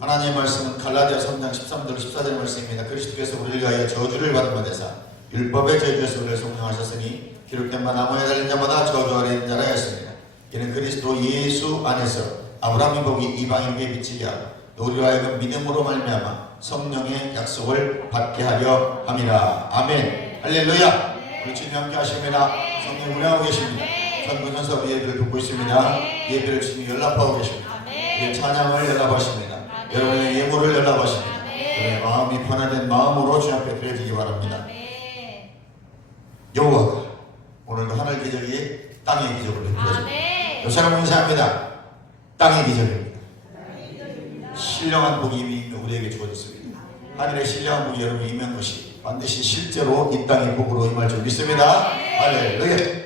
하나님의 말씀은 갈라디아 3장 13절 14절 말씀입니다. 그리스도께서 우리를 위하여 저주를 받은 바 되사 율법의 저주에서 우리를 속량하셨으니 기록된 바 나무에 달린 자마다 저주 아래 있는 자라 했습니다. 이는 그리스도 예수 안에서 아브라함의 복이 이방인에게 미치게 하고 우리로 하여금 믿음으로 말미암아 성령의 약속을 받게 하려 함이라. 아멘. 할렐루야. 우리 주님 함께 하십니다. 성령 운행하고 계십니다. 전도전서 예배를 듣고 있습니다. 예배를 주님이 연락하고 계십니다. 우리의 찬양을 연락하십니다. 여러분의 예물을 연락하십니다. 여러분의 마음이 편안된 마음으로 주님 앞에 드려지기 바랍니다. 여호와가 오늘도 하늘 기적이 땅의 기적을 베풀어줍니다. 요사람 인사합니다. 땅의 기적입니다. 신령한 복이 이미 우리에게 주어졌습니다. 하늘의 신령한 복이 여러분 임한 것이 반드시 실제로 이 땅의 복으로 임할 줄 믿습니다. 할렐루야.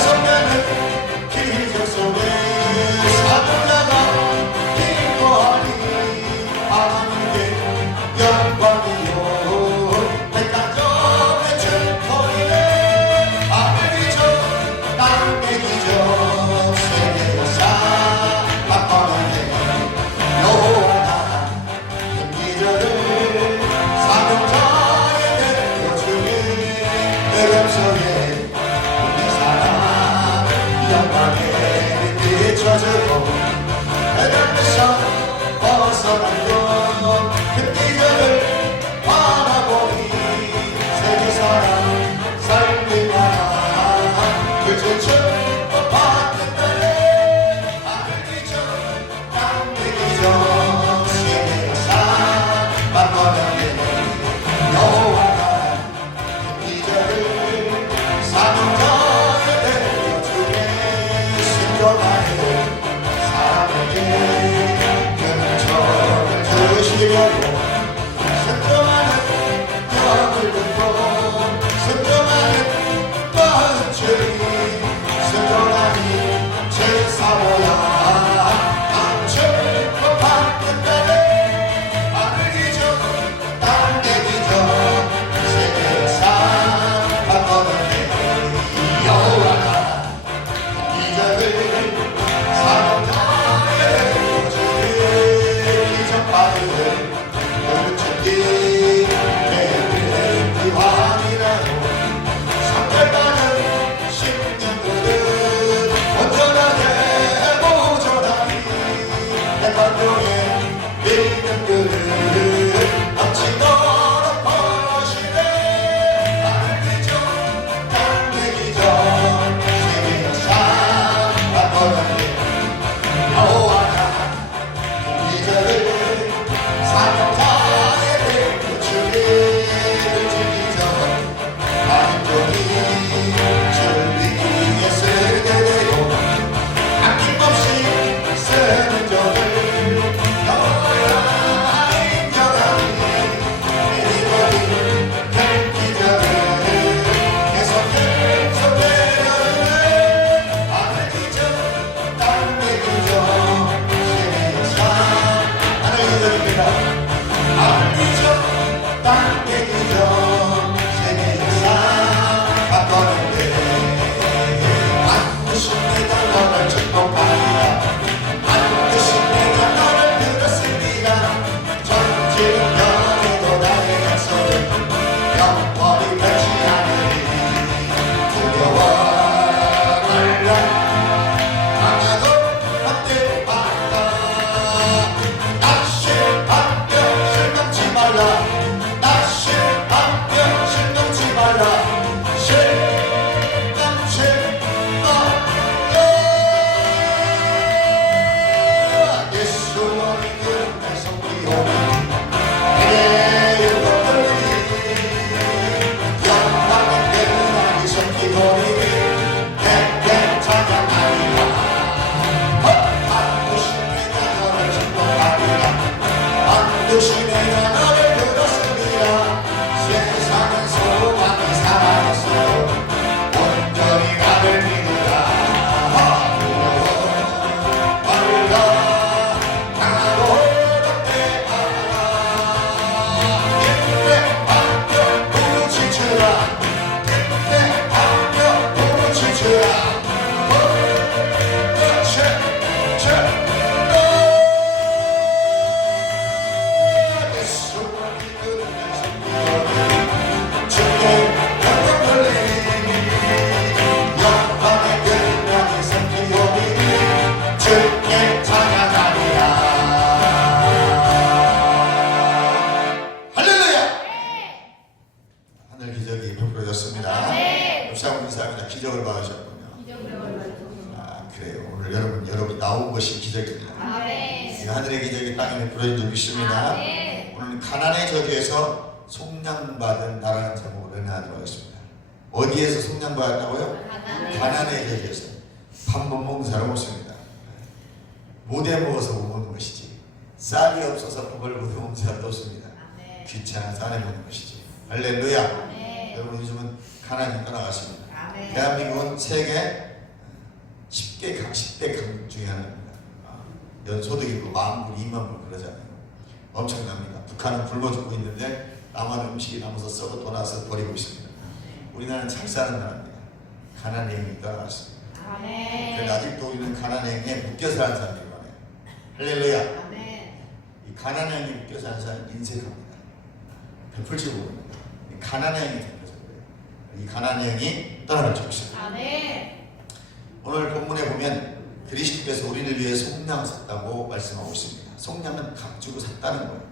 사랑에게 큰 것이 기적입니다. 아멘. 이 하늘의 기적이 땅에 베풀어진 줄 믿습니다. 아멘. 오늘 가난의 저주에서 속량받은 나라는 제목으로 은혜하도록 하겠습니다. 어디에서 속량받았다고요? 가난의 저주에서. 밥 못 먹는 사람 없습니다. 못 해먹어서 못 먹는 것이지, 쌀이 없어서 밥을 못 먹는 사람도 없습니다. 아멘. 귀찮아서 안 해먹는 것이지. 할렐루야. 아멘. 여러분, 요즘은 가난이 떠나갔습니다. 아멘. 대한민국은 세계 10대 강 중에 하나입니다. 연소득이 있고 10,000불, 20,000불 그러잖아요. 엄청납니다. 북한은 굶어 죽고 있는데 남한 음식이 남아서 썩어 또 나서 버리고 있습니다. 우리나라는 잘 사는 나라입니다. 가난의 영이 떠나갔습니다. 아멘. 그런데 아직도 우리는 가난의 영에 묶여 사는 사람들이 많아요. 할렐루야. 아멘. 이 가난의 영에 묶여 사는 사람은 인색합니다. 베풀지 모릅니다. 이 가난의 영이 잡혀서 그래요. 이 가난의 영이 떠나갈 줄 믿습니다. 아멘. 오늘 본문에 보면 그리스도께서 우리를 위해 속량하셨다고 말씀하고 있습니다. 속량은 값주고 샀다는 거예요.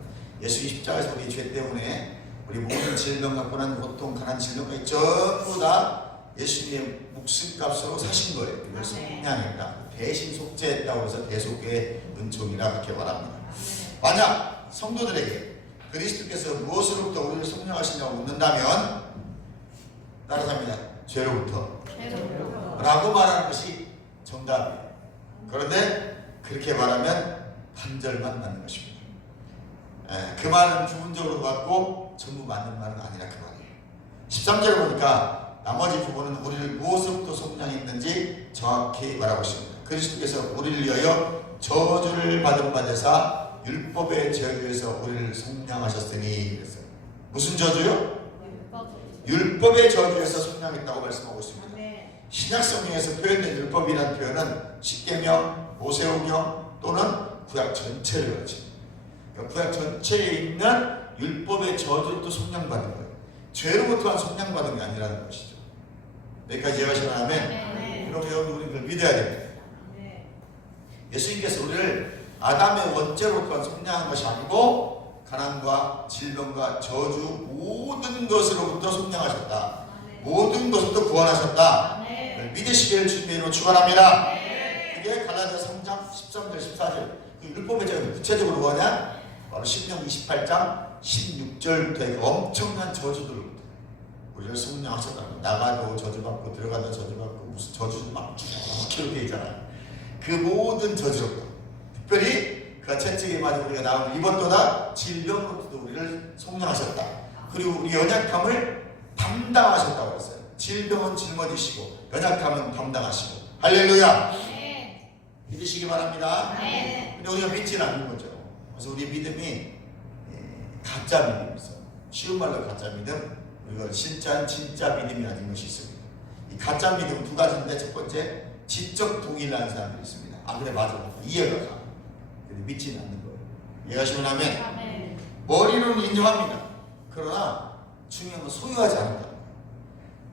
예수 십자가에서 우리 죄 때문에 우리 모든 질병 갖고 난 고통, 가난 질병까지 전부 다 예수님의 목숨값으로 사신 거예요. 이걸 속량했다, 대신 속죄했다고 해서 대속의 은총이라 그렇게 말합니다. 만약 성도들에게 그리스도께서 무엇으로부터 우리를 속량하시냐고 묻는다면 따라합니다. 죄로부터 라고 말하는 것이 정답이에요. 그런데 그렇게 말하면 반절만 맞는 것입니다. 그 말은 부분적으로 맞고 전부 맞는 말은 아니라 그 말이에요. 13절을 보니까 나머지 부분은 우리를 무엇으로부터 속량했는지 정확히 말하고 있습니다. 그리스도께서 우리를 위하여 저주를 받은 바 되사 율법의 저주에서 우리를 속량하셨으니. 그랬어요. 무슨 저주요? 율법의 저주에서 속량했다고 말씀하고 있습니다. 신약 성경에서 표현된 율법이라는 표현은 십계명, 모세오경 또는 구약 전체를 가르칩니다. 그러니까 구약 전체에 있는 율법의 저주로부터 속량받은 거예요. 죄로부터 속량받은 게 아니라는 것이죠. 여기까지 이해하시면 아멘. 그럼 여러분, 우리는 그걸 믿어야 됩니다. 예수님께서 우리를 아담의 원죄로부터 속량한 것이 아니고 가난과 질병과 저주 모든 것으로부터 속량하셨다. 모든 것부터 구원하셨다. 믿으시기를 주님의 이름으로 축원합니다. 그게 갈라디아 3장 13절 14절. 그 율법의 제가 구체적으로 뭐냐? 바로 신명 28장 16절부터 엄청난 저주들로부터 우리를 속량하셨다는 거예요. 나가도 저주받고 들어가도 저주받고 무슨 저주 막 쭉 이렇게 있잖아요. 그 모든 저주로부터, 특별히 그가 채찍에 맞아 우리가 나음을 입었도다 질병으로부터 우리를 속량하셨다. 그리고 우리 연약함을 담당하셨다고 했어요. 질병은 짊어지시고 연약함은 담당하시고. 할렐루야. 믿으시기 바랍니다. 근데 우리가 믿지는 않는 거죠. 그래서 우리 믿음이 가짜 믿음이 있어요. 쉬운 말로 가짜 믿음, 그리고 진짜 믿음이 아닌 것이 있습니다. 이 가짜 믿음은 두 가지인데, 첫 번째 지적 동의라는 사람들이 있습니다. 아 그래 맞아, 이해가 가. 근데 믿지는 않는 거예요. 이해하시면 하면 머리로는 인정합니다. 그러나 중요한 건 소유하지 않는다.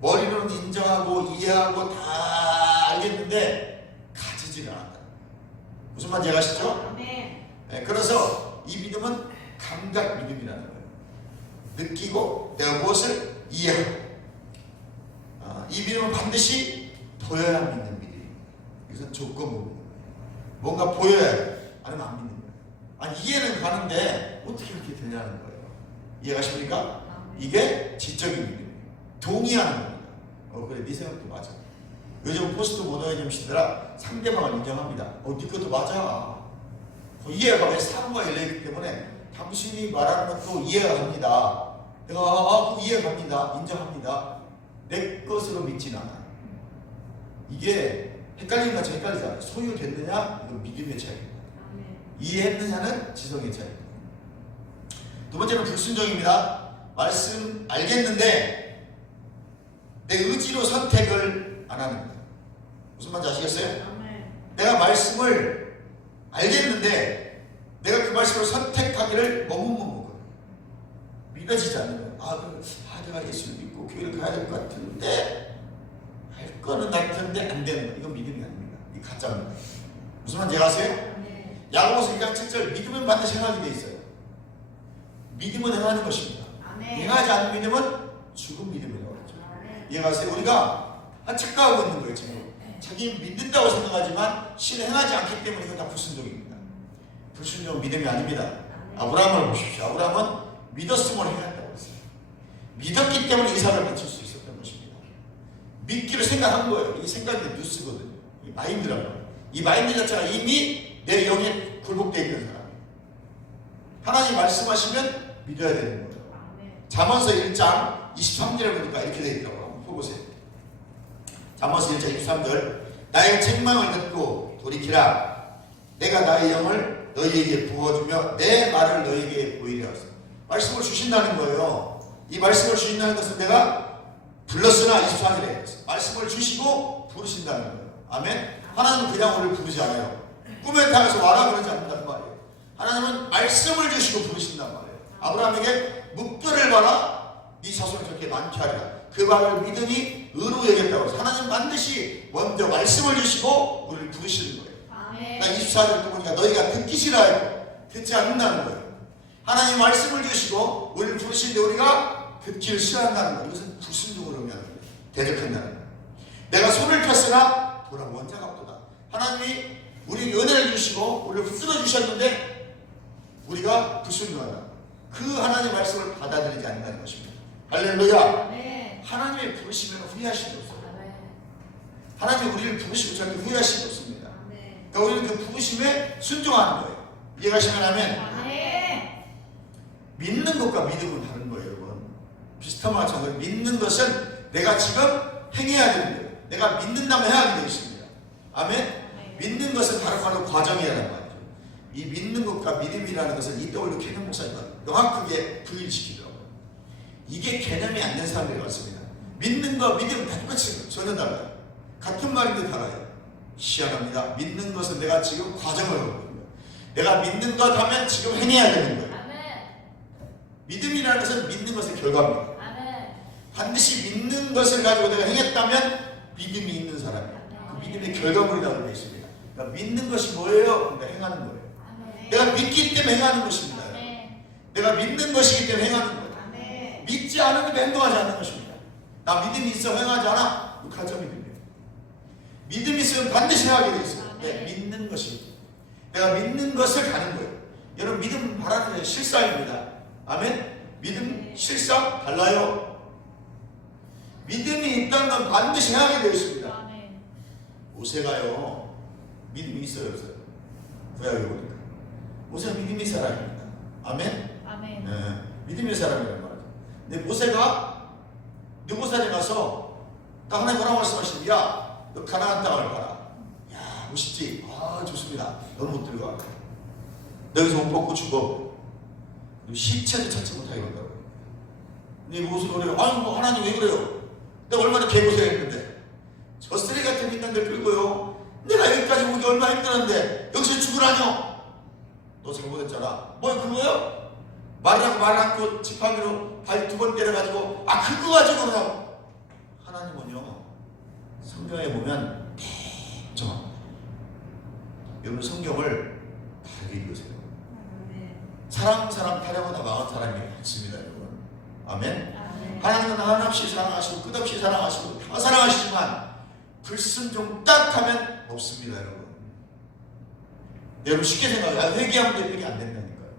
머리로는 인정하고 이해하고 다 알겠는데 가지지는 않는다. 무슨 말인지 이해하시죠? 그래서 이 믿음은 감각 믿음이라는 거예요. 느끼고 내가 무엇을 이해하고, 이 믿음은 반드시 보여야 믿는 믿음입니다. 이것은 조건부 믿는 거예요. 뭔가 보여야 돼. 아니면 안 믿는 거예요. 아니 이해는 가는데 어떻게 그렇게 되냐는 거예요. 이해가십니까? 이게 지적인 믿음이에요. 동의하는 겁니다. 그래 네 생각도 맞아. 요즘 포스트 모더니즘 시대라 상대방을 인정합니다. 네 것도 맞아. 이해가 왜 사람과 열려있기 때문에 당신이 말하는 것도 이해가 갑니다. 내가 이해가 갑니다. 인정합니다. 내 것으로 믿지는 않아요. 이게 헷갈리는 것처럼 헷갈리잖아요. 소유됐느냐? 이건 믿음의 차이입니다. 이해했느냐는 지성의 차이입니다. 두 번째는 불순종입니다. 말씀 알겠는데 내 의지로 선택을 안 하는 거예요. 무슨 말인지 아시겠어요? 내가 말씀을 알겠는데 내가 그 말씀을 선택하기를 머뭇머뭇 거예요. 믿어지지 않는 거예요. 내가 예수를 믿고 교회를 가야 될 것 같은데 할 거는 같은데 안 되는 거예요. 이건 믿음이 아닙니다. 이 가짜입니다. 무슨 말인지 아세요? 야고보서 2장 7절 믿음은 반드시 행하게 돼 있어요. 믿음은 행하는 것입니다. 행하지 않는 믿음은 죽은 믿음이라고 하죠. 이해가세요? 우리가 착각하고 있는 거예요. 지금 자기 믿는다고 생각하지만 실행하지 않기 때문에 이건 다 불순종입니다. 불순종은 믿음이 아닙니다. 아브라함을 보십시오. 아브라함은 믿었음을 행한다고 했어요. 믿었기 때문에 이삭을 바칠 수 있었던 것입니다. 믿기를 생각한 거예요. 이 생각이 뉴스거든요. 이 마인드라고 해요. 이 마인드 자체가 이미 내 영에 굴복되어 있는 사람이에요. 하나님 말씀하시면 믿어야 되는 거예요. 잠언서 1장 23절에 보니까 이렇게 되어 있더라고요. 한번 보세요. 잠언서 1장 23절 나의 책망을 듣고 돌이키라. 내가 나의 영을 너희에게 부어주며 내 말을 너희에게 보이려 하소서. 말씀을 주신다는 거예요. 이 말씀을 주신다는 것은 내가 불렀으나 24절에 말씀을 주시고 부르신다는 거예요. 아멘. 하나님은 그냥 우리를 부르지 않아요. 꿈에 타서 와라 그러지 않는단 말이에요. 하나님은 말씀을 주시고 부르신단 말이에요. 아브라함에게 묵뼈를 봐라 네 자손을 저렇게 많게 하리라. 그 말을 믿음이 의로 여겼다고 해서 하나님 반드시 먼저 말씀을 주시고 우리를 부르시는 거예요. 그러니까 24절 보니까 너희가 듣기 싫어요. 듣지 않는다는 거예요. 하나님 말씀을 주시고 우리를 부르시는데 우리가 듣기를 싫어한다는 거예요. 이것은 불순종으로 의미하는 거예요. 대적한다는 거예요. 내가 손을 폈으나 보라 원자가 없도다. 하나님이 우리에게 은혜를 주시고 우리를 붙들어 주셨는데 우리가 불순종한다. 그 하나님의 말씀을 받아들이지 않는다는 것입니다. 할렐루야. 네. 하나님의 부르시면 후회하실 수 없어요. 하나님이 우리를 부르시고 절대 후회하실 수 없습니다. 네. 그러니까 우리는 그 부르심에 순종하는 거예요. 이해가시면 하면 네. 믿는 것과 믿음은 다른 거예요. 여러분. 비슷한 말처럼 믿는 것은 내가 지금 행해야 되는 거예요. 내가 믿는다면 해야 되는 것입니다. 아멘. 네. 믿는 것은 다른 말로 과정이라는 말이죠. 이 믿는 것과 믿음이라는 것은 이W 캐년 목사님과 명확하게 분리시키더라고요. 이게 개념이 안 된 사람들이 많습니다. 믿는 거 믿음은 다 똑같이 전혀 달라요. 같은 말인데 달라요. 희한합니다. 믿는 것은 내가 지금 과정을 하고 있는 거예요. 내가 믿는 것 하면 지금 행해야 되는 거예요. 아멘. 믿음이라는 것은 믿는 것의 결과입니다. 아멘. 반드시 믿는 것을 가지고 내가 행했다면 믿음이 있는 사람이에요. 그 믿음의 결과물이라고 되어 있습니다. 그러니까 믿는 것이 뭐예요? 그러니까 행하는 거예요. 아멘. 내가 믿기 때문에 행하는 것입니다. 아멘. 내가 믿는 것이기 때문에 행하는 거예요. 아멘. 믿지 않으면 행동하지 않는 것입니다. 나 믿음이 있어 행하지 않아? 그 가정이 됩니다. 믿음이 있으면 반드시 하게 되어 있어요. 네, 믿는 것이. 내가 믿는 것을 가는 거예요. 여러분 믿음 바라는 게 실상입니다. 아멘. 믿음, 실상 달라요. 믿음이 있다는 건 반드시 하게 되어 있습니다. 모세가요 믿음이 있어요 없어요? 구약에 보니까 모세가 믿음의 사람입니다. 아멘. 아멘. 네, 믿음의 사람이란 말이죠. 근데 모세가 느보산에 가서 딱 하나님 뭐라고 말씀하시는 야 너 가나안 땅을 봐라. 야 멋있지? 아 좋습니다. 너는 못 들어가. 너 여기서 옷 벗고 죽어. 시체도 찾지 못하게 한다고. 근데 무슨 소리예요? 아니 뭐 하나님 왜 그래요? 내가 얼마나 개고생했는데 저 쓰레기 같은 인간들 끌고요 내가 여기까지 오기 얼마나 힘들었는데 여기서 죽으라뇨? 너 잘못했잖아. 뭐 그거요? 말을 않고 지팡이로 발 2번 때려가지고 아 그거 가지고 그냥 하나님은요 성경에 보면 대정합니다. 여러분 성경을 다르게 읽으세요. 사람 타령하다 망한 사람이 있습니다. 여러분. 아멘. 하나님은 한없이 사랑하시고 끝없이 사랑하시고 다 사랑하시지만 불순종 딱 하면 없습니다. 여러분. 여러분 쉽게 생각해요. 회개하면 회개 안 된다니까요.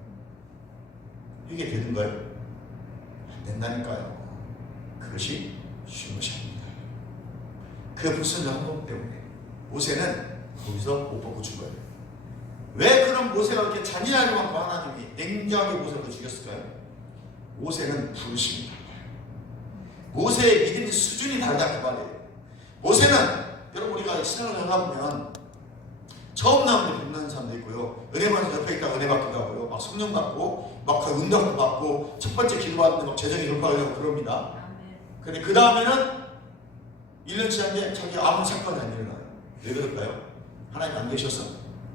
회개 되는가요? 안 된다니까요. 그것이 쉬운 것이 아닙니다. 그 불순종 한번 때문에 모세는 거기서 못 벗고 죽어요. 왜 그런 모세가 그렇게 잔인하게 많고 하나님이 냉정하게 모세를 죽였을까요? 모세는 부르십니다. 모세의 믿음의 수준이 다르다 그 말이에요. 모세는 여러분 우리가 신앙을 전하보면 처음 나오는 빛나는 사람도 있고요. 은혜만 옆에 있다가 은혜 받기도 하고요. 막 성령 받고 막 응답도 받고 첫 번째 기도 받는데 막 재정이 돌파하려고 그럽니다. 근데 그 다음에는 1년치 한게 자기 아무 사건이 안 일어나요. 왜 그럴까요? 하나님 안 계셔서?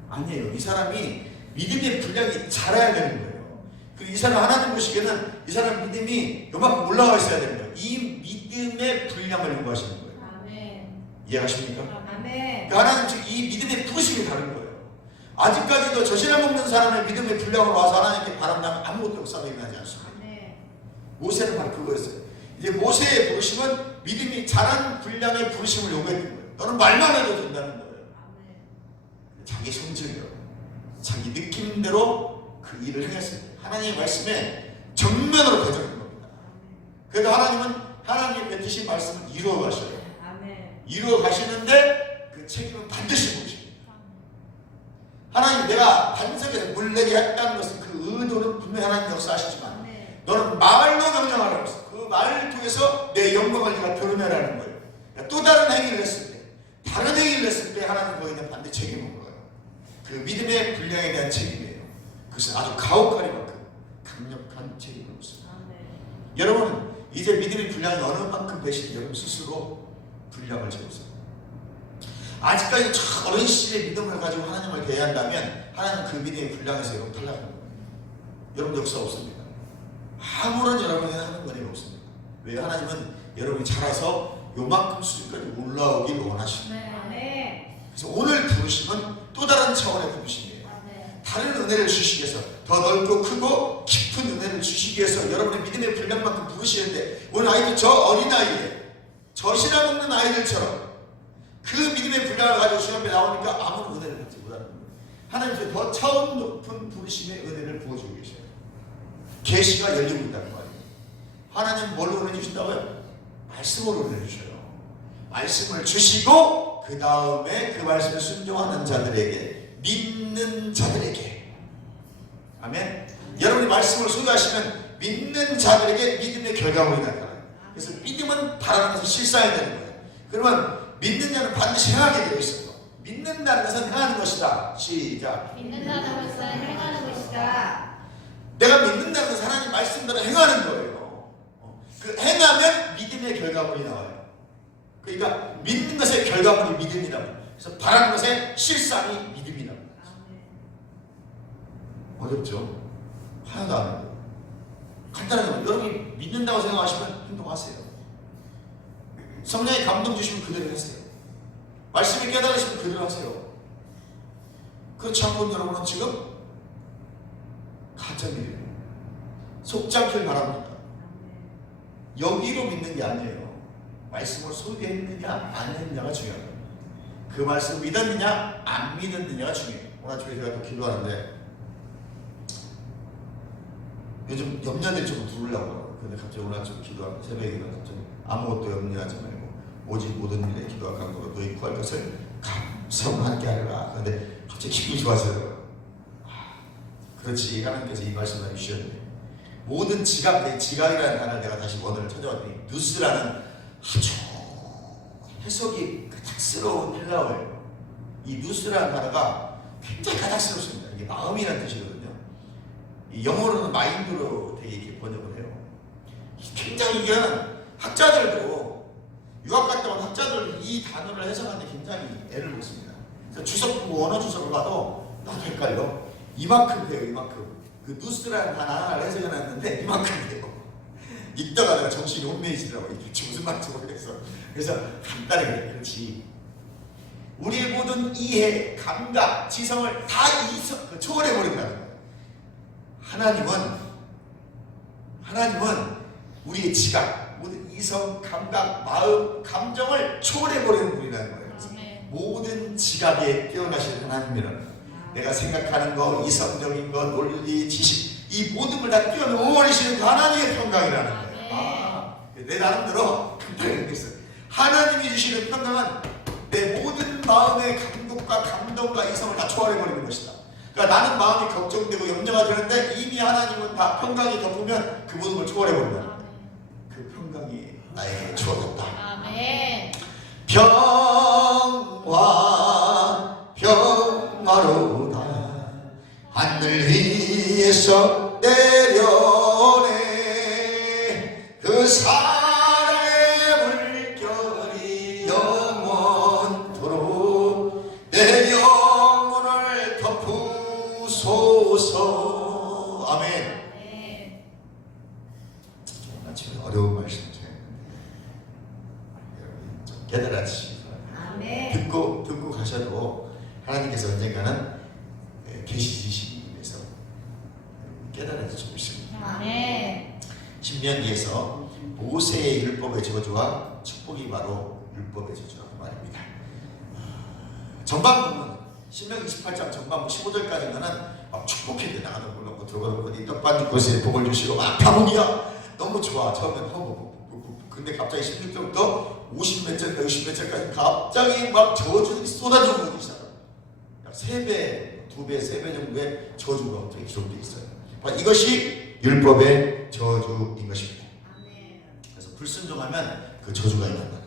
아니에요. 이 사람이 믿음의 분량이 자라야 되는 거예요. 그리고 이 사람 하나님 보시기에는 이 사람 믿음이 요만큼 올라가 있어야 되는 거예요. 이 믿음의 분량을 요구하시는 거예요. 아멘. 이해하십니까? 아멘. 그러니까 하나님 즉 이 믿음의 부르심이 다른 거예요. 아직까지도 젖이나 먹는 사람의 믿음의 분량으로 와서 하나님께 바란다면 아무것도 역사가 일어나지 않습니다. 아멘. 모세는 바로 그거였어요. 이제 모세의 부르심은 믿음이 자란 분량의 부르심을 요구했던 거예요. 너는 말만 해도 된다는 거예요. 자기 성질대로, 자기 느낌대로 그 일을 행했을 때 하나님의 말씀에 정면으로 거절하는 겁니다. 그래도 하나님은 하나님의 뱉으신 말씀을 이루어 가셔요. 이루어 가시는데 그 책임은 반드시 묻으십니다. 하나님, 내가 반석에서 물 내게 했다는 것은 그 의도는 분명히 하나님 역사하시지만 너는 말로 명령하라고 했어. 그 말을 통해서 내 영광을 네가 드러내라는 거예요. 또 다른 행위를 했을 때, 다른 행위를 했을 때 하나님 거기에 대한 반대 책임을 물어요. 그 믿음의 분량에 대한 책임이에요. 그것은 아주 가혹하리만큼 강력한 책임을 묻습니다. 여러분, 이제 믿음의 분량이 어느 만큼 되시는지 여러분 스스로 분량을 재보세요. 아직까지 참 어린 시절의 믿음을 가지고 하나님을 대한다면 하나님 그 믿음의 분량에서 여러분 탈락하는 거예요. 여러분 역사 없습니다. 아무런 여러분이 하는 권리가 없습니다. 왜? 하나님은 여러분이 자라서 요만큼 수준까지 올라오길 원하십니다. 그래서 오늘 부르심은 또 다른 차원의 부르심이에요. 다른 은혜를 주시기 위해서, 더 넓고 크고 깊은 은혜를 주시기 위해서 여러분의 믿음의 분량만큼 부르시는데, 오늘 아이도 저 어린아이에 젖이나 먹는 아이들처럼 그 믿음의 분량을 가지고 주님 앞에 나오니까 아무런 은혜를 받지 못하는 거예요. 하나님께서 더 차원 높은 부르심의 은혜를 부어주고 계셔요. 계시가 열리고 있다는 말이에요. 하나님 뭘로 은혜 주신다고요? 말씀으로 은혜 주셔요. 말씀을 주시고 그 다음에 그 말씀에 순종하는 자들에게, 믿는 자들에게, 아멘. 여러분이 말씀을 소유하시면 믿는 자들에게 믿음의 결과물이 나타나요. 그래서 믿음은 바라는 것을 실상이 되는 거예요. 그러면 믿는 자는 반드시 행하게 되어 있어요. 믿는다는 것은 행하는 것이다. 시작. 믿는다는 것은 행하는 것이다. 내가 믿는다는 것은 하나님 말씀대로 행하는 거예요. 그 행하면 믿음의 결과물이 나와요. 그러니까 믿는 것의 결과물이 믿음이라고. 그래서 바라는 것의 실상이 믿음이라고. 어렵죠? 하나도 안 해요. 간단한 거예요. 여러분이 믿는다고 생각하시면 행동하세요. 성령의 감동 주시면 그대로 하세요. 말씀이 깨달으시면 그대로 하세요. 그렇지 않고 여러분은 지금 가짜미래요. 속지 않길 바랍니다. 여기로 믿는 게 아니에요. 말씀을 소유했느냐 안 했느냐가 중요합니다. 그 말씀 믿었느냐 안 믿었느냐가 중요해요. 오늘 아침에 제가 또 기도하는데 요즘 염려들이 좀 부르려고. 근데 갑자기 오늘 아침 기도하는 새벽에 갑자기 아무것도 염려하지 말고 오직 모든 일에 기도와 간구로 너희 구할 것을 감사함께 하리라. 근데 갑자기 기분이 좋아져요. 그렇지, 하나님께서 이 말씀을 해주셨는데 모든 지각, 지각이라는 단어를 내가 다시 원어를 찾아봤더니 누스라는 아주 해석이 가닥스러운 헬라어예요. 이 누스라는 단어가 굉장히 가닥스럽습니다. 이게 마음이라는 뜻이거든요. 이 영어로는 마인드로 되게 이렇게 번역을 해요. 굉장히 이게 학자들도 유학 갔다 온 학자들 이 단어를 해석하는데 굉장히 애를 먹습니다. 그래서 주석 보고 원어 주석을 봐도 나도 헷갈려. 이만큼 돼요, 이만큼. 그 누스라는 단어 하나를 해석해놨는데 이만큼 돼요. 읽다가 내가 정신이 혼미해지더라고요. 이게 무슨 말인지 모르겠어. 그래서 간단히 그래. 그렇지. 우리의 모든 이해, 감각, 지성을 다 초월해버린다는 거예요. 하나님은 우리의 지각, 모든 이성, 감각, 마음, 감정을 초월해버리는 분이라는 거예요. 모든 지각에 뛰어나신 하나님이라는, 내가 생각하는 거, 이성적인 거, 논리, 지식, 이 모든 걸 다 뛰어넘어버리시는 그 하나님의 평강이라는 거예요. 내 나름대로 간단히 느꼈어요. 하나님이 주시는 평강은 내 모든 마음의 감독과 감동과 이성을 다 초월해버리는 것이다. 그러니까 나는 마음이 걱정되고 염려가 되는데 이미 하나님은 다 평강이 덮으면 그 모든 걸 초월해버린다. 그 평강이 나에게 주어졌다. 아멘. 평화로다 하늘 위에서 내려오네 그 사랑의 물결이 영원토록 내 영혼을 덮으소서. 아멘. 아침에 어려운 말씀 깨달아지시기 바랍니다. 듣고 가셔도 하나님께서 언젠가는 계시 주시기 위해서 깨달아지고 있습니다. 아멘. 10년 뒤에서 모세의 율법의 저주와 축복이 바로 율법의 저주라고 말입니다. 전반부는 신명기 28장 전반부 15절까지면은 막 축복해 나가는 걸로 들어가는 거니 떡반 곳에 복을 주시고 막 파국이야 너무 좋아 처음엔 근데 갑자기 16절부터 50몇 절까지 60몇 절까지 갑자기 막 저주들이 쏟아지고 오기 시작합니다. 약 3배, 2배, 3배 정도의 저주가 갑자기 기록되어 있어요. 이것이 율법의 저주인 것입니다. 그래서 불순종하면 그 저주가 임한다는 거예요.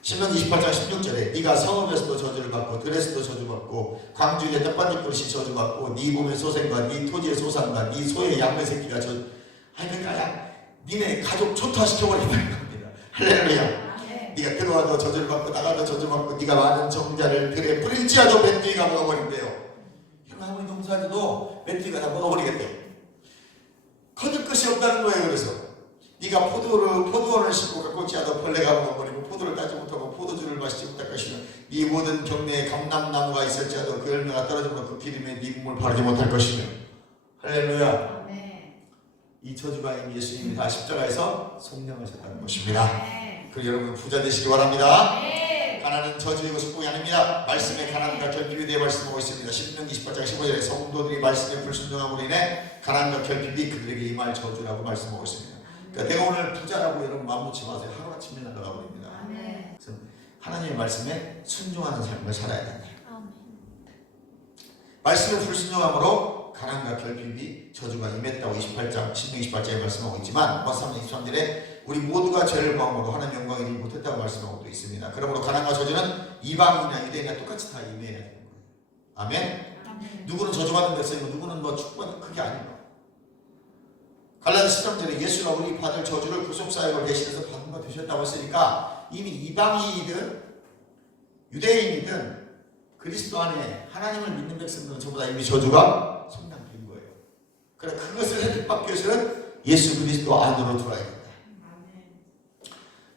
신명기 28장 16절에 네가 성읍에서도 저주를 받고 들에서도 저주받고 광주의 떡반지 그릇이 저주받고 네 몸의 소생과 네 토지의 소산과 네 소의 양의 새끼가 그러니까 니네 가족 초토화시켜버린다는 겁니다. 할렐루야. 네가 들어와도 저주를 받고 나가도 저주받고 네가 많은 정자를 들에 뿌릴지라도 멧돼지가 먹어버린대요. 아무리 농사지도 멧돼지가 다 먹어버리겠대요. 거둘 것이 없다는 거예요. 그래서 네가 포도원을 심고 가꾸지 않아도 벌레가 먹어버리고 포도를 따지 못하고 포도주를 마시지 못할 것이며 네 모든 경내에 감람나무가 있을지라도 그 열매가 떨어지므로 그 기름에 네 몸을 바르지 못할 것이며. 할렐루야. 이 저주가 이미 예수님이 다 십자가에서 속량하셨다는 것입니다. 그리고 여러분 부자 되시기 바랍니다. 가난은 저주이고 축복이 아닙니다. 말씀에 가난과 결핍이 되어 말씀하고 있습니다. 신명기 28장 15절에 성도들이 말씀에 불순종함으로 인해 가난과 결핍이 그들에게 임할 저주라고 말씀하고 있습니다. 그러니까 내가 오늘 부자라고 여러분 마음 놓지 마세요. 하루아침에 날아가 버립니다. 그래서 하나님의 말씀에 순종하는 삶을 살아야 된다. 말씀에 불순종함으로 가난과 결핍이 저주가 임했다고 28장 신명기 28장에 말씀하고 있지만 23절에 우리 모두가 죄를 범함으로 하나님의 영광을 이루지 못했다고 말씀하고 또 있습니다. 그러므로 가난과 저주는 이방인이나 유대인이나 똑같이 다 임해야 되는 거예요. 아멘? 누구는 저주받는 백성이고 누구는 뭐 축복받는 그게 아니에요. 갈라디아 13절에 예수가 우리 받을 저주를 구속사역을 대신해서 받은 바 되셨다고 했으니까 이미 이방인이든 유대인이든 그리스도 안에 하나님을 믿는 백성들은 전부 다 이미 저주가 성량된 거예요. 그러나 그것을 획득받기 위해서는 예수 그리스도 안으로 들어야 된다.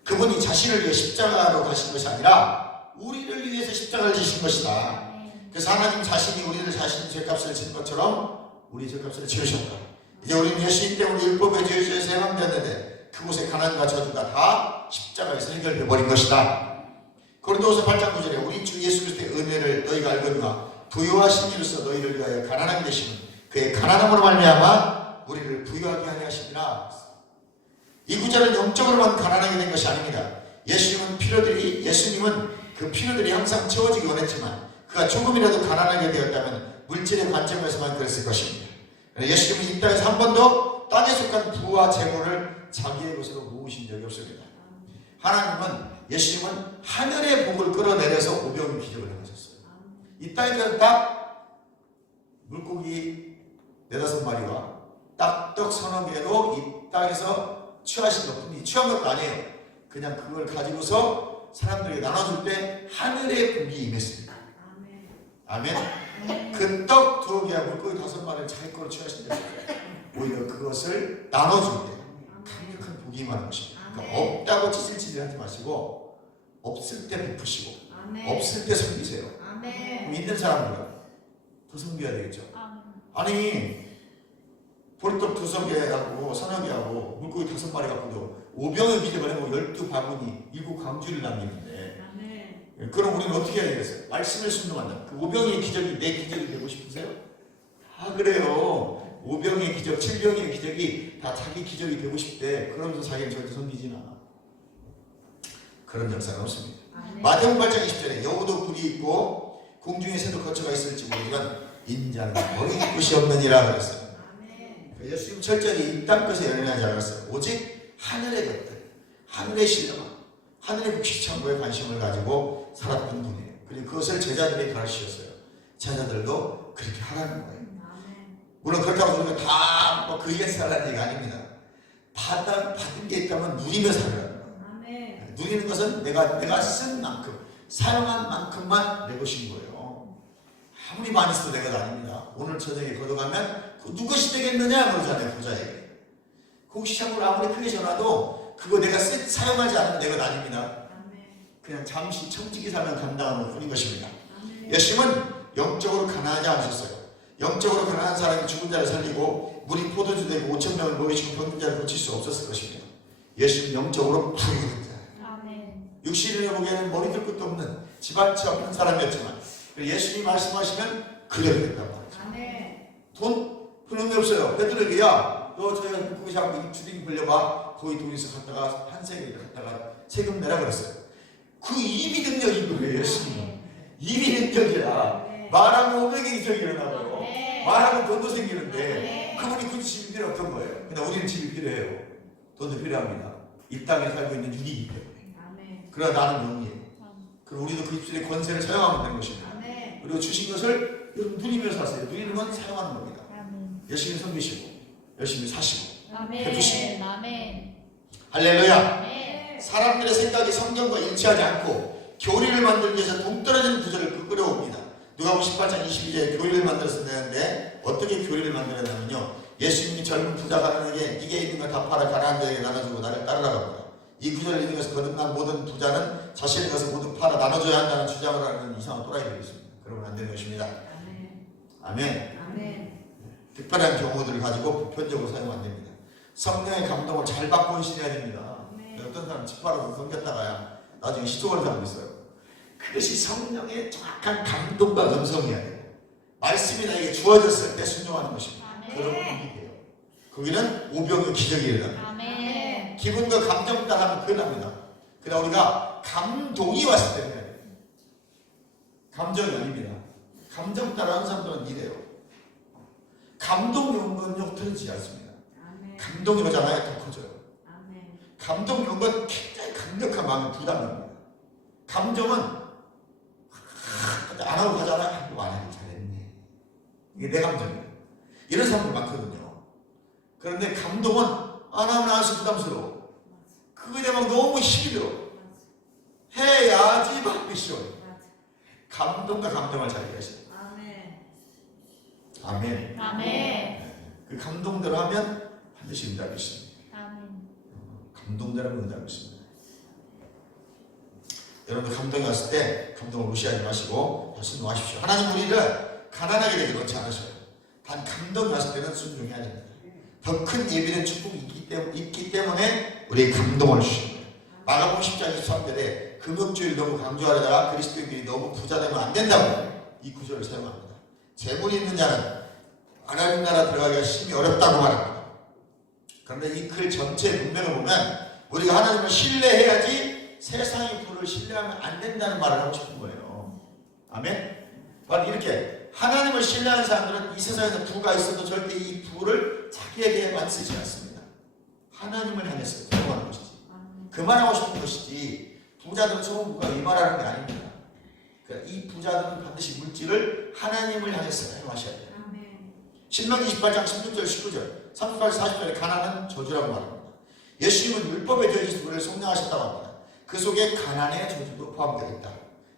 그분이 자신을 위해 십자가로 가신 것이 아니라 우리를 위해서 십자가를 지신 것이다. 그래서 하나님 자신이 우리를 자신의 죄값을 친 것처럼 우리 죄값을 치르셨다. 이제 우리는 예수님 때문에 율법의 죄에서 해방되었는데 그곳의 가난과 저주가 다 십자가에서 해결돼 버린 것이다. 고린도후서 8장 9절에 우리 주 예수 그리스도의 은혜를 너희가 알거니와 부유하신 이로써 너희를 위하여 가난하게 되시는 그의 가난함으로 말미암아 우리를 부유하게 하게 하시니라. 이 구절은 영적으로만 가난하게 된 것이 아닙니다. 예수님은 그 필요들이 항상 채워지기 원했지만 그가 조금이라도 가난하게 되었다면 물질의 관점에서만 그랬을 것입니다. 예수님은 이 땅에서 한 번도 땅에 속한 부와 재물을 자기의 것으로 모으신 적이 없습니다. 예수님은 하늘의 복을 끌어내려서 오병이 기적을 행하셨어요. 이 땅에서 딱 물고기 4-5마리와 딱 떡 3-4개로 이 땅에서 취하신 것뿐이 취한 것도 아니에요. 그냥 그걸 가지고서 사람들에게 나눠줄 때 하늘의 복이 임했습니다. 아멘. 그 떡 2개와 물고기 5마리를 자기 거로 취하신 데 오히려 그것을 나눠줄 때 강력한 복이 임하는 것입니다. 그러니까 없다고 찌질찌질하지 마시고 없을 때 베푸시고 없을 때 섬기세요. 그럼 있는 사람들은 더 섬겨야 되겠죠. 아니 보리떡 2개하고 3개하고 물고기 5마리 갖고도 5병의 기적을 하고 12바구니 7광주를 남기는데 그럼 우리는 어떻게 해야 되겠어요? 말씀을 순종한다. 그 5병의 기적이 내 기적이 되고 싶으세요? 다 그래요. 5병의 기적, 7병의 기적이 다 자기 기적이 되고 싶대. 그러면서 자기는 절대 섬기진 않아. 그런 역사는 없습니다. 마태복음 8장 20절에 여우도 굴이 있고 공중에 새도 거처가 있을지 모르지만 인자는 머리 끝이 없느니라 그랬어요. 예수님 철저히 이 땅끝에 연연하지 않았어요. 오직 하늘의 것들, 하늘의 신뢰와 하늘의 국시창고에 관심을 가지고 살았던 분이에요. 그리고 그것을 제자들에게 가르치셨어요. 제자들도 그렇게 하라는 거예요. 물론 그렇다고 우리가 다 그 위에 살라는 얘기가 아닙니다. 받은 게 있다면 누리며 살라는 거예요. 누리는 것은 내가 쓴 만큼, 사용한 만큼만 내 것인 거예요. 아무리 많이 써도 내 것 아닙니다. 오늘 저녁에 걷어가면 누구시 되겠느냐 그러잖아요. 부자에게 공시창고를 아무리 크게 전화도 그거 내가 사용하지 않으면 내 것 아닙니다. 그냥 잠시 청지기 사면 감당하는 뿐인 것입니다. 예수님은 영적으로 가난하지 않으셨어요. 영적으로 가난한 사람이 죽은 자를 살리고 물이 포도주 되고 5,000명을 먹이시고 병든 자를 고칠 수 없었을 것입니다. 예수님은 영적으로 부유한 자예요. 육신을 보기에는 머리 들 것도 없는 집안치 없는 사람이었지만 예수님이 말씀하시면 그대로 됐단 말이죠. 아멘. 돈 그런 게 없어요. 베드로에게 야너 저희가 물고기 하고 주둥이 벌려봐. 거기 돈에서 갔다가 한 세겔 갔다가 세금 내라 그랬어요. 그 입이 능력인 거예요. 예수님은 입이 능력이라 말하면 500이 저기 일어나고요. 말하면 돈도 생기는데 그분이 그 집이 필요 없던 거예요. 근데 우리는 집이 필요해요. 돈도 필요합니다. 이 땅에 살고 있는 육이기 때문에. 그러나 나는 영이에요. 그리고 우리도 그 입술의 권세를 사용하면 되는 것입니다. 그리고 주신 것을 여러분 누리면서 사세요. 누리는 건 사용하는 겁니다. 열심히 섬기시고 열심히 사시고 해주시고. 할렐루야. 사람들의 생각이 성경과 일치하지 않고 교리를 만들기 위해서 동떨어지는 구절을 끌어옵니다. 누가복음 18장 22절에 교리를 만들었었는데 어떻게 교리를 만들었냐면요. 예수님이 젊은 부자 가난에게 네게 있는 거 다 팔아 가난한 자에게 나눠주고 나를 따르라고. 이 구절을 읽으면서 거듭난 모든 부자는 자신의 것을 모두 팔아 나눠줘야 한다는 주장을 하는 이상한 또라이들이 있습니다. 그러면 안 되는 것입니다. 아멘. 특별한 경우들을 가지고 보편적으로 사용하면 안 됩니다. 성령의 감동을 잘 받고 신해야 됩니다. 어떤 사람 집 팔아서 섬겼다가 나중에 시종을 하고 있어요. 그것이 성령의 정확한 감동과 음성이어야 돼요. 말씀이 나에게 주어졌을 때 순종하는 것입니다. 그런 분이 돼요. 거기는 오병의 기적이 일어납니다. 기분과 감정 따라하면 그게 납니다. 그러나 우리가 감동이 왔을 때 해야 돼요. 감정이 아닙니다. 감정 따라하는 사람들은 이래요. 감동이 온 건요 틀리지 않습니다. 감동이 오잖아요. 더 커져요. 감동이 온 건 굉장히 강력한 마음의 부담입니다. 감정은 안 하고 가잖아요. 안 하길 잘했네. 이게 내 감정이에요. 이런 사람들 많거든요. 그런데 감동은 안 하면 아주 부담스러워. 그거에 막 너무 힘이 들어. 해야지 받기 쉬워요. 감동과 감정을 잘 이해하시죠. 아멘. 그 감동대로 하면 반드시 응답이 있습니다. 감동대로 하면 응답이 있습니다. 여러분 감동이 왔을 때 감동을 무시하지 마시고 순종하십시오. 하나님 우리를 가난하게 되게 놓지 않으셔요. 단 감동이 왔을 때는 순종해야 됩니다. 더 큰 예비된 축복이 있기 때문에 우리의 감동을 주시는 거예요. 마가복음 10장 23절에 금욕주의를 너무 강조하려다가 그리스도인들이 너무 부자 되면 안 된다고 이 구절을 사용합니다. 재물이 있는 자는 하나님 나라 들어가기가 심히 어렵다고 말합니다. 그런데 이 글 전체 문맥을 보면 우리가 하나님을 신뢰해야지 세상의 부를 신뢰하면 안 된다는 말을 하고 싶은 거예요. 아멘? 바로 이렇게 하나님을 신뢰하는 사람들은 이 세상에서 부가 있어도 절대 이 부를 자기에게만 쓰지 않습니다. 하나님을 향해서 사용하는 것이지. 그만하고 싶은 것이지 부자들은 좋은 부가 이 말하는 게 아닙니다. 그러니까 이 부자들은 반드시 물질을 하나님을 향해서 사용하셔야 돼요. 신명기 28장 16절 19절 38, 40절에 가난은 저주라고 말합니다. 예수님은 율법의 저주에서 우리를 속량하셨다고 합니다. 그 속에 가난의 저주도 포함되어 있다.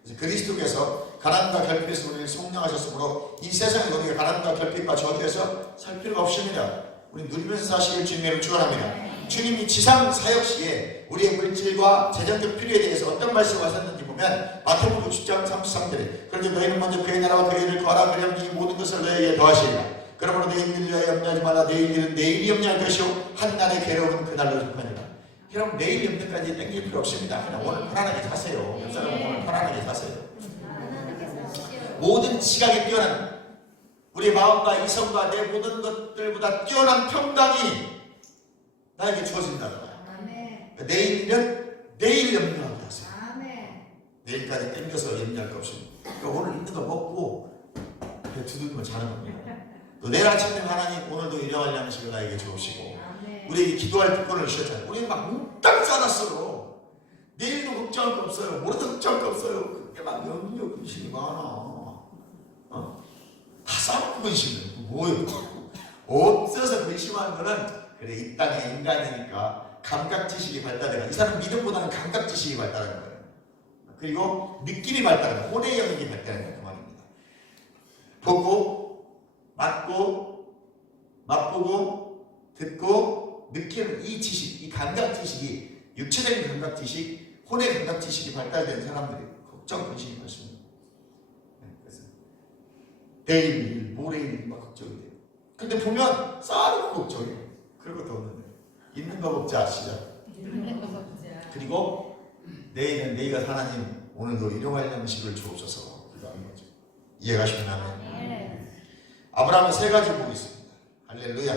그래서 그리스도께서 가난과 결핍에서 우리를 속량하셨으므로 이 세상에 우리가 가난과 결핍과 저주에서 살 필요가 없습니다. 우리 누리면서 사실 주님을 축원합니다. 주님이 지상 사역 시에 우리의 물질과 재정적 필요에 대해서 어떤 말씀을 하셨는지 보면 마태복음 60장 33절에 그런데 너희는 먼저 그의 나라와 그의 일을 구하라 그리하면 이 모든 것을 너희에게 더하시리라. 그러므로 내일 일에 염려하지 마라. 내일 일은 내일이 염려할 것이요 한날의 괴로움은 그날로 속하니라. 여러분 내일 염려까지 땡길 필요 없습니다. 그냥 오늘 편안하게 자세요. 옆 사람은 오늘 편안하게 자세요. 모든 지각에 뛰어난 우리 마음과 이성과 내 모든 것들보다 뛰어난 평강이 나에게 주어진다. 내일 일은 내일 염려하게 하세요. 내일까지 땡겨서 염려할 거 없습니다. 그러니까 오늘 있는 거 먹고 배 두들기면 자는 겁니다. 또 내일 아침에 하나님 오늘도 일용할 양식을 나에게 주옵시고 우리에게 기도할 특권을 주셨잖아요. 우리는 막 몽땅 싸놨어요. 내일도 걱정할 거 없어요. 모레도 걱정할 거 없어요. 그때 막 염려 근심이 많아. 다 싸놓고 근심을 뭐예요? 없어서 근심하는 거는 그래 이 땅의 인간이니까 감각지식이 발달해가 이 사람 믿음보다는 감각지식이 발달하는 거예요. 그리고 느낌이 발달하는 거예요. 혼의 영역이 발달하는 그 말입니다. 보고 맞고 맛보고 듣고 느끼는 이 지식, 이 감각 지식이 육체적인 감각 지식, 혼의 감각 지식이 발달된 사람들이 걱정 근심이 많습니다. 그래서 내일 일, 모레 일 막 걱정이 돼요. 근데 보면 쌓아놓고 걱정해요. 그런 것도 없는데 있는 거 먹자 시작. 그리고 내일은 내일 가서 하나님 오늘도 일용할 양식을 주옵소서 기도하는 거죠. 이해가시나요? 아멘. 아브라함은 세 가지 복이 있습니다. 할렐루야.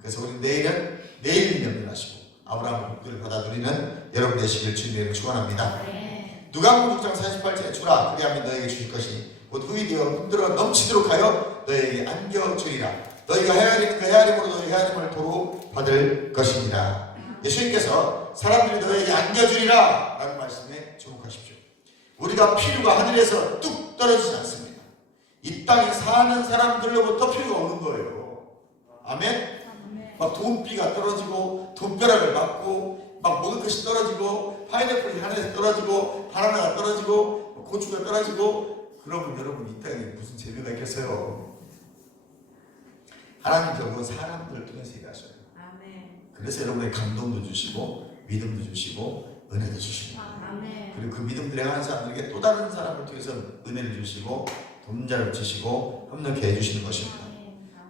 그래서 우리 내일은 내일 연결하시고 아브라함의 복들을 받아 누리는 여러분 되시길 주님의 축원합니다. 아멘. 누가복음 6장 48절에 주라 그리하면 너에게 주실 것이니 곧 흙이 되어 흔들어 넘치도록 하여 너에게 안겨주리라. 너희가 헤아림 그 헤아림으로 너희 헤아림을 도로 받을 것입니다. 예수님께서 사람들이 너에게 안겨주리라 라는 말씀에 주목하십시오. 우리가 필요가 하늘에서 뚝 떨어지지 않습니다. 이 땅에 사는 사람들로부터 필요가 오는 거예요. 아멘? 막 돈비가 떨어지고 돈벼락을 맞고 막 먹을 것이 떨어지고 파인애플이 하늘에서 떨어지고 바나나가 떨어지고 고추가 떨어지고 그러면 여러분 이 땅에 무슨 재미가 있겠어요? 하나님 결국은 사람들을 통해서 일하셔요. 그래서 여러분의 감동도 주시고 믿음도 주시고 은혜도 주시고 아멘. 그리고 그 믿음들에 하는 사람들에게 또 다른 사람을 통해서 은혜를 주시고 돈자를 주시고 협력해 해주시는 것입니다.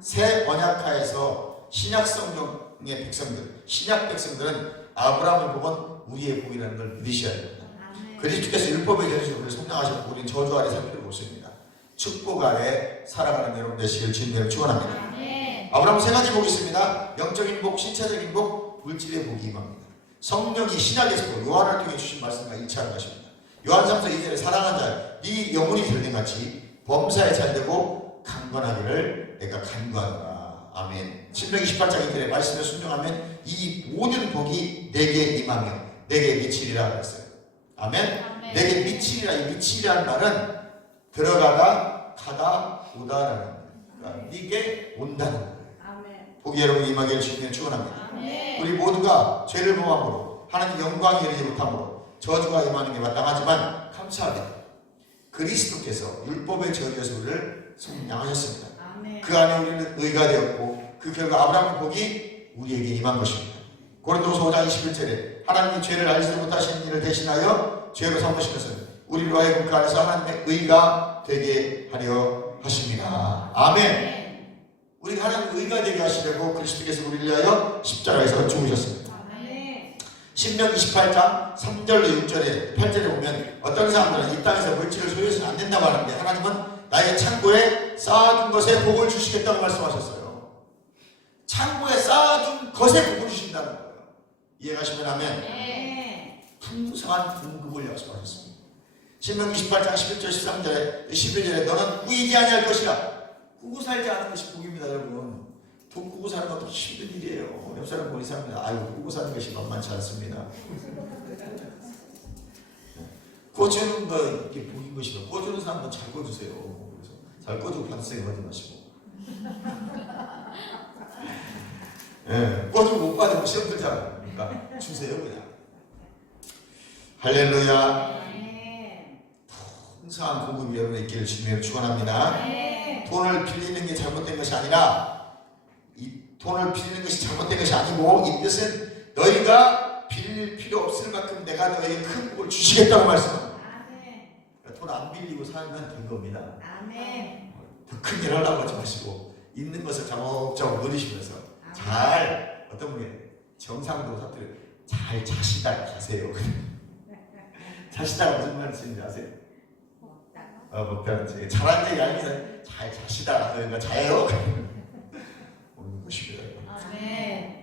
새 언약하에서 신약 성경의 백성들, 신약 백성들은 아브라함의 복은 우리의 복이라는 걸 믿으셔야 됩니다. 그리스도께서 율법의 저주를 성령하셨고 우리는 저주 아래 살 필요가 없습니다. 축복 아래 살아가는 여러분 되시길 주님으로 축원합니다. 아브라함은 세 가지 복이 있습니다. 영적인 복, 신체적인 복, 물질의 복이 임합니다. 성령이 신약에서 요한을 통해 주신 말씀과 일치하는 것입니다. 요한삼서 2절에 사랑하는 자, 네 영혼이 들림같이 범사에 잘되고 강건하기를 내가 간구하노라. 아멘. 신명기 18장 2절에 말씀에 순종하면 이 모든 복이 내게 임하며 내게 미치리라 그랬어요. 아멘. 내게 미치리라. 이 미치리라는 말은 들어가다 가다 오다라는 거예요. 그러니까 네게 온다는 거예요. 복이 여러분 임하기를 주님의 축원합니다. 우리 모두가 죄를 범함으로 하나님 영광에 이르지 못함으로 저주가 임하는 게 마땅하지만 감사하게 그리스도께서 율법의 저주에서 우리를 속량하셨습니다. 그 안에 우리는 의가 되었고 그 결과 아브라함의 복이 우리에게 임한 것입니다. 고린도서 5장 21절에 하나님이 죄를 알지도 못하신 이를 대신하여 죄로 삼으신 것은 우리로 하여금 그 안에서 하나님의 의가 되게 하려 하십니다. 아멘. 우리 하나님의 의가 되게 하시려고 그리스도께서 우리를 위하여 십자가에서 죽으셨습니다. 신명기 28장 3절로 6절에 8절에 보면 어떤 사람들은 이 땅에서 물질을 소유해서는 안 된다고 하는데 하나님은 나의 창고에 쌓아둔 것에 복을 주시겠다고 말씀하셨어요. 창고에 쌓아둔 것에 복을 주신다는 거예요. 이해가시면 아멘. 풍성한 공급을 약속하셨습니다. 신명기 18장 11절 13절에 11절에 너는 꾸이지 아니할 것이라. 꾸고 살지 않은 것이 복입니다, 여러분. 돈 꾸고 사는 것도 힘든 일이에요. 옆 사람 보니 삽니다. 아이고, 꾸고 사는 것이 만만치 않습니다. 꿔주는 거 이게 복인 것이고, 꿔주는 사람도 잘 꿔주세요. 그래서 잘 꿔주고 반세게 하지 마시고. 예, 꿔주고 못 받으면 시험 들잖아요. 그러니까 주세요, 그냥. 할렐루야. 풍성한 공급이 여러분의 있기를 주님으로 축원합니다. 돈을 빌리는 게 잘못된 것이 아니라 이 돈을 빌리는 것이 잘못된 것이 아니고 이 뜻은 너희가 빌릴 필요 없을 만큼 내가 너희에게 큰 복을 주시겠다고 말씀합니다. 돈 안 빌리고 살면 된 겁니다. 더 큰 일 하려고 하지 마시고 있는 것을 자목자목 누리시면서 잘 어떤 분이 정상도 사투리 잘 자시다가 가세요. 자시다가 무슨 말인지 아세요? 먹다는 잘하는 얘기 아닙니다. 잘 자시다. 그러니까 자요. 오는 것입니다.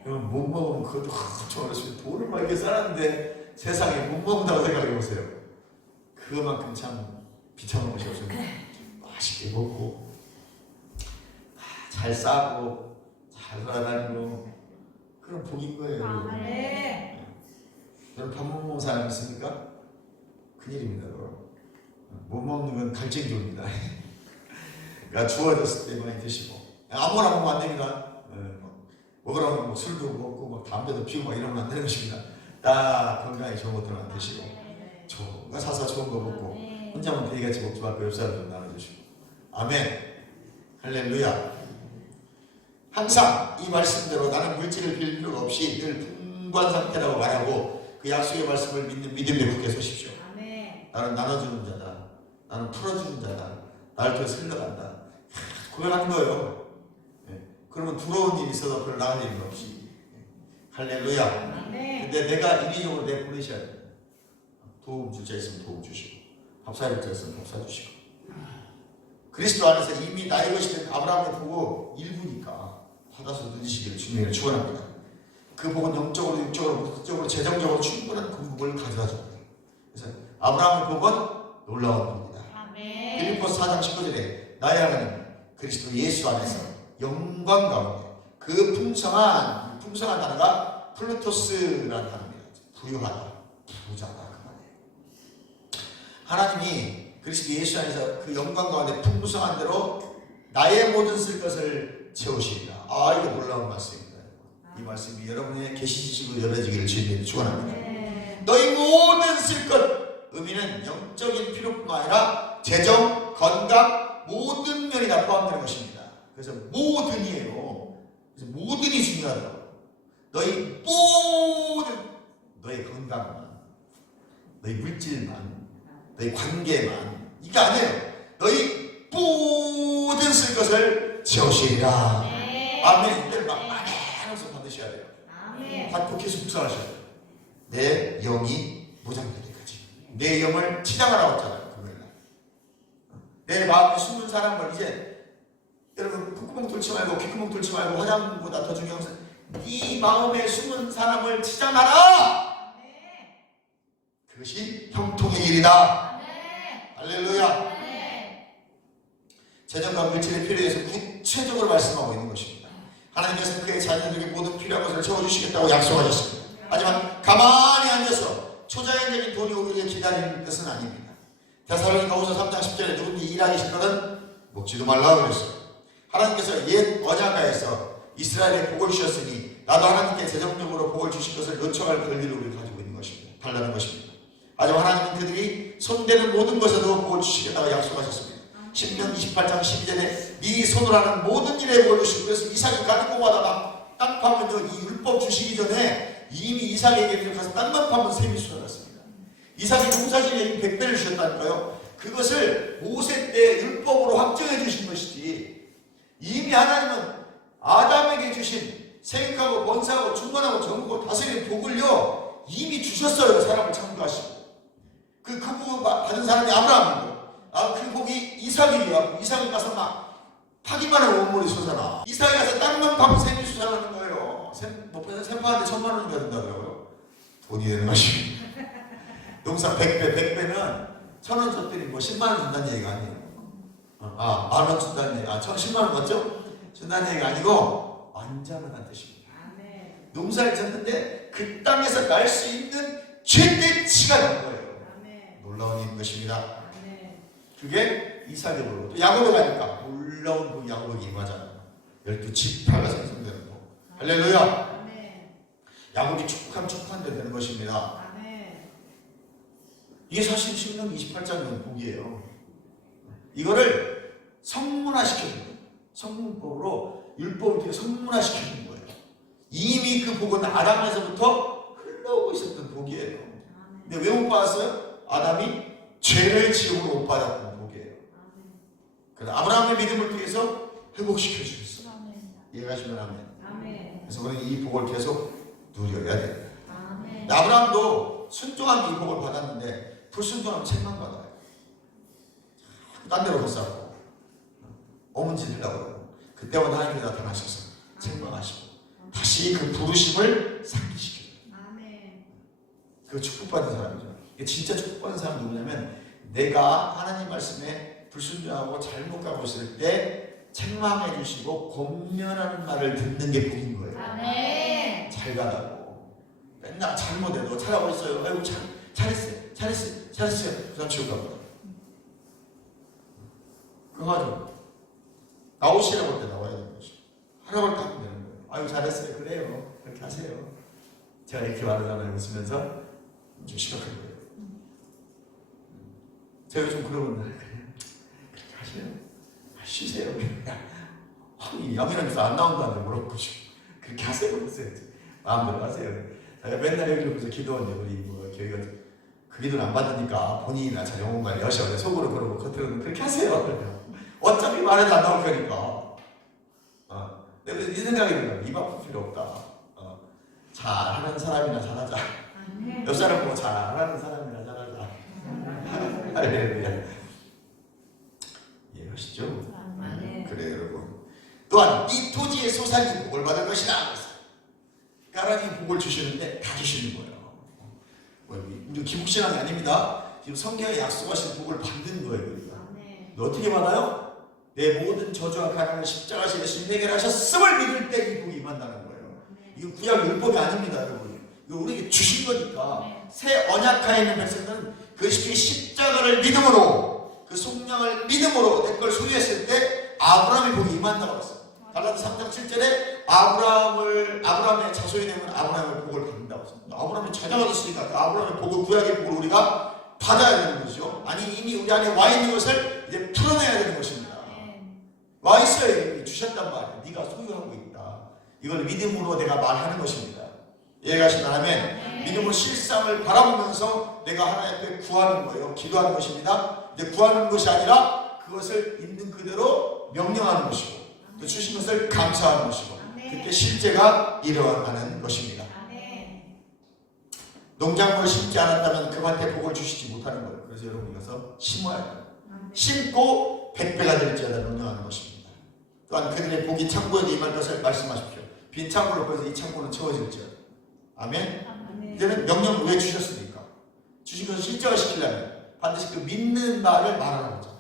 여러분 못 먹으면 그것도 엄청 어렵습니다. 돈을 막 이렇게 쌓았는데 세상에 못 먹는다고 생각해 보세요. 그만큼 참 비참한 것이 없습니다. 맛있게 먹고 잘 싸고 잘 돌아다니고 그런 복인 거예요. 여러분 밥 못 먹는 사람 있습니까? 큰일입니다. 여러분. 못 먹는 건 갈증조입니다. 그러니까 주어졌을 때 많이 드시고 아무거나 먹으면 안 됩니다. 먹으라고 뭐 술도 먹고 막 담배도 피우고 막 이러면 안 되는 것입니다. 딱 건강에 좋은 것들만 드시고 좋은 거 사서 좋은 거 먹고 혼자만 대기같이 먹지 말고 옆 사람 좀 나눠주시고 아멘. 할렐루야. 항상 이 말씀대로 나는 물질을 빌릴 필요가 없이 늘 풍부한 상태라고 말하고 그 약속의 말씀을 믿는 믿음에 굳게 서십시오. 나는 나눠주는 자다. 나는 풀어주는 자다. 나를 통해 흘러간다. 고백하는 거예요. 그러면 부러운 일이 있어도 별로 나은 일은 없이. 할렐루야. 근데 내가 인위적으로 내 보내셔야 돼. 도움 줄 자 있으면 도움 주시고 밥 사줄 자 있으면 밥 사주시고 그리스도 안에서 이미 나의 것이 된 아브라함의 복을 일부니까 받아서 누리시기를 주님을 축원합니다. 그 복은 영적으로, 육적으로, 물질적으로, 재정적으로 충분한 그 복을 가져다 줍니다. 그래서 아브라함의 복은 놀라운 복이다. 아멘. 빌립보서 4장 19절에 나의 하나님 그리스도 예수 안에서 영광 가운데 그 풍성한 단어가 플루토스라는 단어입니다. 부유하다, 부자다 그 말이에요. 하나님이 그리스도 예수 안에서 그 영광 가운데 풍성한 대로 나의 모든 쓸 것을 채우시리라. 아, 이게 놀라운 말씀입니다. 이 말씀이 여러분의 계시 지식으로 열어지기를 주님께 축원합니다. 너희 모든 쓸 것, 의미는 영적인 필요뿐만 아니라 재정, 건강, 모든 면이 다 포함되는 것입니다. 그래서 모든이에요. 그래서 모든이 중요하다고. 너희 모든, 너의 건강만, 너희 물질만, 너희 관계만, 이게 아니에요. 너희 모든 쓸 것을 채우시리라. 아멘. 이때는 막 많이 하면서 받으셔야 돼요. 아멘. 받고 계속 묵상하셔야 돼요. 내 영이 무장되기까지. 내 영을 치장하라고 했잖아요. 금요일날. 내 마음에 숨은 사람을 이제 여러분 콧구멍 뚫지 말고 귓구멍 뚫지 말고 화장보다 더 중요한 것은 네 마음에 숨은 사람을 치장하라. 그것이 형통의 길이다. 할렐루야. 재정과 물질의 필요에 대해서 구체적으로 말씀하고 있는 것입니다. 하나님께서 그의 자녀들에게 모든 필요한 것을 채워주시겠다고 약속하셨습니다. 하지만 가만히 앉아서 초자연적인 돈이 오기를 기다리는 것은 아닙니다. 데살로니가후서 3장 10절에 누구든지 일하기 싫거든 먹지도 말라 그랬어요. 하나님께서 옛 언약가에서 이스라엘에 복을 주셨으니 나도 하나님께 재정적으로 복을 주실 것을 요청할 권리를 우리가 가지고 있는 것입니다. 달라는 것입니다. 하지만 하나님은 그들이 손대는 모든 것에도 복을 주시겠다고 약속하셨습니다. 신명 28장 12절에 네 손으로 하는 모든 일에 복을 주시고 그래서 이삭이 가는 곳마다 땅 파면요 이 율법 주시기 전에 이미 이삭에게 가서 땅만 파면 셈이 쏟아졌습니다. 이삭이 농사지에 이미 100배를 주셨다니까요. 그것을 모세 때 율법으로 확정해 주신 것이지 이미 하나님은 아담에게 주신 생육하고 번성하고 충만하고 정하고 다스리는 복을요 이미 주셨어요. 사람을 창조하시고 그 복 받은 사람이 아브라함이고 그 복이 이삭이에요. 이삭이 가서 막 파기만 하면 온물이 솟아나. 이삭이 가서 땅만 파면 샘이 솟아나는 거예요. 목표는 샘 파는데 1000만 원이 된다고요. 돈이 되는 것입니다. 농사 100배면 1000원 줬더니 뭐 10만 원 준다는 얘기가 아니에요. 만 원 준다는 얘기, 10만 원 맞죠? 준다는 얘기가 아니고 완전한 뜻입니다. 농사를 졌는데 그 땅에서 날 수 있는 최대치가 난 거예요. 놀라운 일인 것입니다. 그게 이삭의 복이고 또 야곱에 가니까 놀라운 복 야곱에게 임하잖아요. 12지파가 생성되는 복. 할렐루야. 야곱이 축복한 데 되는 것입니다. 이게 사실 신명 28장의 복이에요. 이거를 성문화시켜준 거예요. 성문법으로 율법을 통해 성문화시켜준 거예요. 이미 그 복은 아담에서부터 흘러오고 있었던 복이에요. 근데 왜 못 받았어요? 아담이 죄를 지음으로 못 받았던 복이에요. 그래서 아브라함의 믿음을 통해서 회복시켜 주셨어요. 이해가시면 아멘. 그래서 우리는 이 복을 계속 누려야 됩니다. 아브라함도 순종하면 이 복을 받았는데 불순종하면 책망 받아요. 딴 데로 걷사고 어문짓 하려고 그러고 그때마다 하나님이 나타나셔서 책망하시고 다시 그 부르심을 상기시켜요. 그 축복받은 사람이죠. 진짜 축복받은 사람은 누구냐면 내가 하나님 말씀에 불순종하고 잘못 가고 있을 때 책망해 주시고 권면하는 말을 듣는 게 복인 거예요. 아멘. 잘 가라고 맨날 잘못해도 잘하고 있어요. 아이고 잘했어요. 그 다음 지옥 갑니다. 그거 가지고 나오시라고 할 때 나와야 되는 것이고 하라고 할 때 하면 되는 거예요. 아이고 잘했어요. 그래요. 그렇게 하세요. 제가 이렇게 말하잖아요. 웃으면서 좀 심각한 거예요. 제가 좀 그러면 그래요. 그렇게 하세요. 쉬세요. 야미랑에서 안 나온다는데 뭐라고 그렇게 하세요. 마음대로 하세요. 제가 맨날 여기 오면서 기도하는데 우리 뭐 교회 같은 그 기도를 안 받으니까 본인이나 자 영혼 관리 하셔야 속으로 그러고 겉으로는 그렇게 하세요. 어차피 말해도 안 나올 거니까. 내가 이 생각이 입 아플 필요 없다. 잘하는 사람이나 잘하자. 옆 사람 뭐 잘하는 사람이나 잘하자. 할렐루야. 이해하시죠? 아멘. 그래 여러분. 또한 이 토지의 소산이 복을 받을 것이다. 하나님 복을 주시는데 다 주시는 거예요. 우리 기복신앙이 아닙니다. 지금 성경에 약속하신 복을 받는 거예요. 우리가. 아멘. 어떻게 받아요? 내 모든 저주와 가난을 십자가에서 예수님 해결하셨음을 믿을 때 이 복이 임한다는 거예요. 이거 구약 율법이 아닙니다, 여러분. 이거 우리에게 주신 거니까. 새 언약하에 있는 백성들은 그리스도의 십자가를 믿음으로, 그 속량을 믿음으로 내 걸 소유했을 때 아브라함의 복이 임한다고 했어요. 갈라디아 3장 7절에 아브라함의 자손이 되면 아브라함의 복을 받는다고 했습니다. 아브라함이 자녀가 됐으니까 그 아브라함의 복을, 구약의 복을 우리가 받아야 되는 것이죠. 아니 이미 우리 안에 와 있는 것을 이제 풀어내야 되는 것입니다. 와 있어요. 주셨단 말이에요. 네가 소유하고 있다. 이걸 믿음으로 내가 말하는 것입니다. 이해가시나라면 믿음으로 실상을 바라보면서 내가 하나님 앞에 구하는 거예요. 기도하는 것입니다. 이제 구하는 것이 아니라 그것을 있는 그대로 명령하는 것이고 또 주신 것을 감사하는 것이고 그때 실제가 일어나는 것입니다. 농작물을 심지 않았다면 그 밭에 복을 주시지 못하는 거예요. 그래서 여러분이 가서 심어야 돼요. 심고 100배가 될지어다 명령하는 것입니다. 또한 그들의 복이 창고에 임할 것을 말씀하십시오. 빈 창고로 보여서 이 창고는 채워질지어다. 아멘. 이제는 명령을 왜 주셨습니까? 주신 것을 실제화시키려면 반드시 그 믿는 바를 말하는 거죠.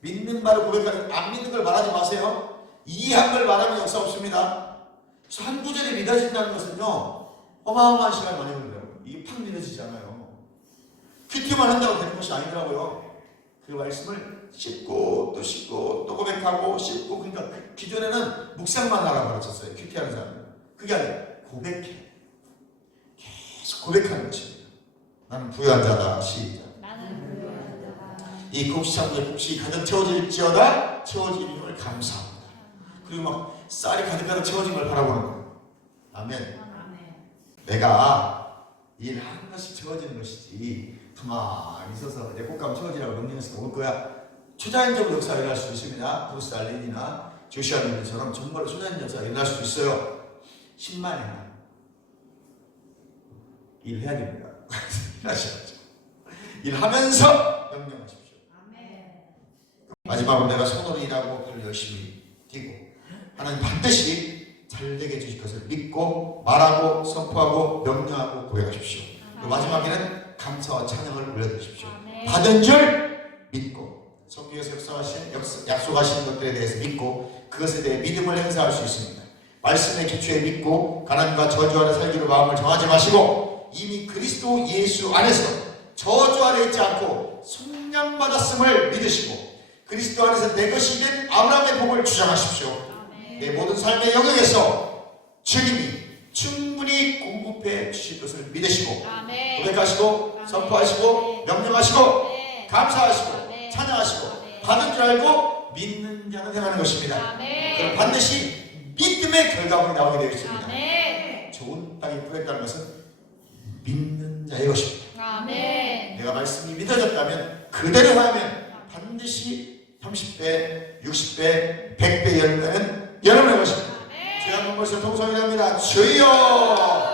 믿는 바를 고백하는, 안 믿는 걸 말하지 마세요. 이해한 걸 말하면 역사 없습니다. 그래서 한 구절이 믿어진다는 것은요 어마어마한 시간이 많이 걸려요. 이게 팍 믿어지지 않아요. 큐티만 한다고 되는 것이 아니더라고요. 그 말씀을 씹고 또 씹고 또 고백하고 씹고, 그러니까 기존에는 묵상만 하라고 가르쳤어요. 큐티하는 사람은. 그게 아니라 고백해. 계속 고백하는 것입니다. 나는 부유한 자다. 시작. 나는 부유한 자다. 이 곡식창고에 곡식이 가득 채워질지어다. 채워지는 감사합니다. 그리고 막 쌀이 가득가득 채워진 걸 바라보는 거예요. 아멘. 내가 일 하나씩 채워지는 것이지 가만히 있어서 내 꽃감 채워지라고 명령해서 올 거야. 초자연적으로 역사가 일어날 수도 있습니다. 브루스 알린이나 조시아 밀처럼 정말로 초자연 역사가 일어날 수도 있어요. 10만에 하나 일해야 됩니다. 일하셔야죠. 일하면서 명령하십시오. 마지막으로 내가 손으로 일하고 글을 열심히 뛰고 하나님 반드시 잘되게 해주실 것을 믿고 말하고 선포하고 명령하고 고백하십시오. 마지막에는 감사와 찬양을 올려드십시오. 받은 줄 믿고 성경에서 약속하신 것들에 대해서 믿고 그것에 대해 믿음을 행사할 수 있습니다. 말씀의 기초에 믿고 가난과 저주 아래 살기로 마음을 정하지 마시고 이미 그리스도 예수 안에서 저주 아래 있지 않고 속량받았음을 믿으시고 그리스도 안에서 내 것이 된 아브라함의 복을 주장하십시오. 내 모든 삶의 영역에서 주님이 충분히 공급해 주실 것을 믿으시고 고백하시고 선포하시고 명령하시고 감사하시고 찬양하시고 받은 줄 알고 믿는 자는 행하는 것입니다. 그럼 반드시 믿음의 결과물이 나오게 되어 있습니다. 좋은 땅에 뿌렸다는 것은 믿는 자의 것입니다. 내가 말씀이 믿어졌다면 그대로 하면 반드시 30배, 60배, 100배 열매는 여러분의 것입니다. 주여 한번 벌써 통성이 됩니다. 주여